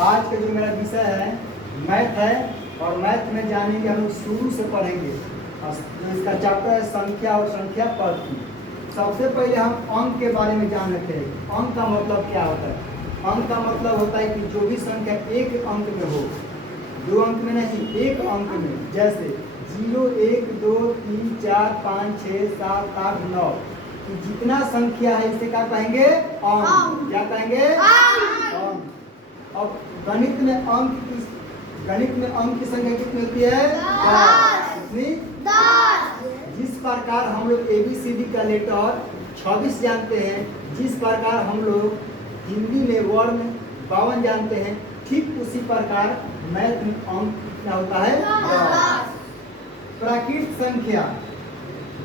आज का जो मेरा विषय है मैथ है और मैथ में जानेंगे हम लोग शुरू से पढ़ेंगे। इसका चैप्टर है संख्या और संख्या पद्धति। सबसे पहले हम अंक के बारे में जान लेते हैं। अंक का मतलब क्या होता है? अंक का मतलब होता है कि जो भी संख्या एक अंक में हो, 2 अंक में नहीं, एक अंक में, जैसे 0 1 2 3 4 5 6 7 8 9, कि जितना संख्या है इसे क्या कहेंगे? अंक। क्या कहेंगे? अंक। अब गणित में अंक की संख्या कितनी होती है? 10। कितनी? 10। जिस प्रकार हम लोग ABCD का लेटर 26 जानते हैं, जिस प्रकार हम लोग हिंदी में वर्ण 52 जानते हैं, ठीक उसी प्रकार मैथ में अंक कितना होता है? 10। प्राकृत संख्या,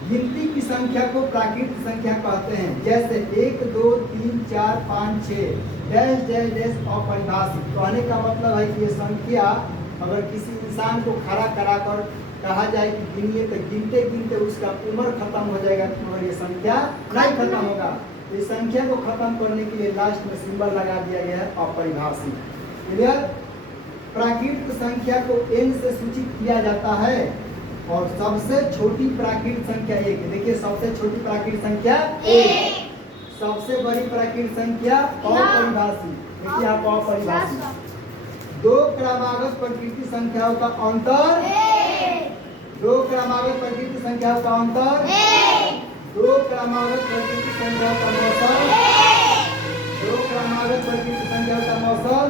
गिनती की संख्या को प्राकृत संख्या कहते हैं। जैसे 1 2 3 4 5 6 डैश डैश डैश अपरिभाषित। कहने का मतलब है कि ये संख्या अगर किसी इंसान को खड़ा कराकर कहा जाए कि गिनिए, तो गिनते गिनते उसका उम्र खत्म हो जाएगा, मगर ये संख्या नहीं खत्म होगा। इस संख्या को खत्म करने के लिए लास्ट में सिंबल लगा दिया गया है अपरिभाषित। क्लियर? प्राकृत संख्या को n से सूचित किया जाता है और सबसे छोटी प्राकृत संख्या 1 है। देखिए, सबसे छोटी प्राकृत संख्या 1, सबसे बड़ी प्राकृत संख्या अपरिभाषित। देखिए आप अपरिभाषित। 2 क्रमागत प्रकृति संख्याओं का अंतर 2 क्रमागत प्रकृति संख्याओं का अंतर 2 क्रमागत प्रकृति संख्याओं का मौसल 2 क्रमागत प्रकृति संख्याओं का मौसल।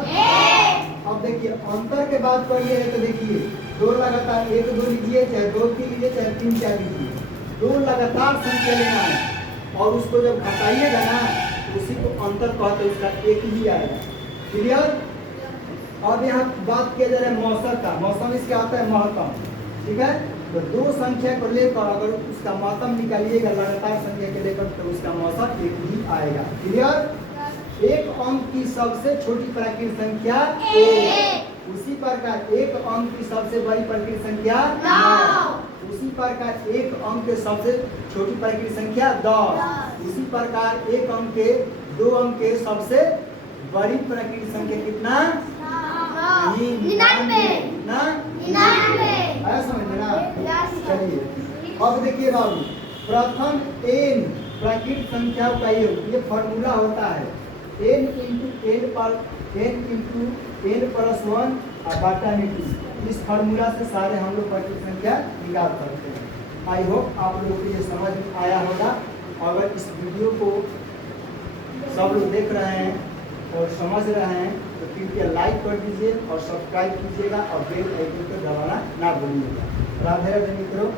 अब देखिए अंतर के बात करिए तो देखिए 2 लगातार 1 2 लीजिए, चाहे 2 3 लीजिए, चाहे 3 4 लीजिए, 2 लगातार संख्या लेना है और उसको जब घटाइएगा ना उसी को अंतर कहते हैं, उसका 1 ही आएगा। क्लियर? अब यहाँ बात किया जा रहा है मौसम का। मौसम इसका आता है महत्तम। ठीक है, तो 2 संख्या को लेकर अगर उसका महत्तम निकालिएगा लगातार संख्या के लेकर, तो उसका मौसम 1 ही आएगा। क्लियर? एक अंक की सबसे छोटी प्राकृत संख्या 1, उसी प्रकार एक अंक की सबसे बड़ी प्राकृत संख्या 9, उसी प्रकार एक अंक के सबसे छोटी प्राकृत संख्या 10, उसी प्रकार एक अंक के 2 अंक के सबसे बड़ी प्राकृत संख्या कितना? 99। आया समझ में ना? चलिए अब देखिए बाबू, प्रथम n प्राकृत संख्याओं का ये फॉर्मूला होता है n इंटू n प्लस 1 और बटा में 2। इस फार्मूला से सारे हम लोग प्राकृत संख्या निकाल सकते हैं। आई होप आप लोगों को ये समझ में आया होगा। अगर इस वीडियो को सब लोग देख रहे हैं और समझ रहे हैं तो कृपया लाइक कर दीजिए और सब्सक्राइब कीजिएगा और बेल आइकन को दबाना ना भूलिएगा। राधे राधे मित्रों।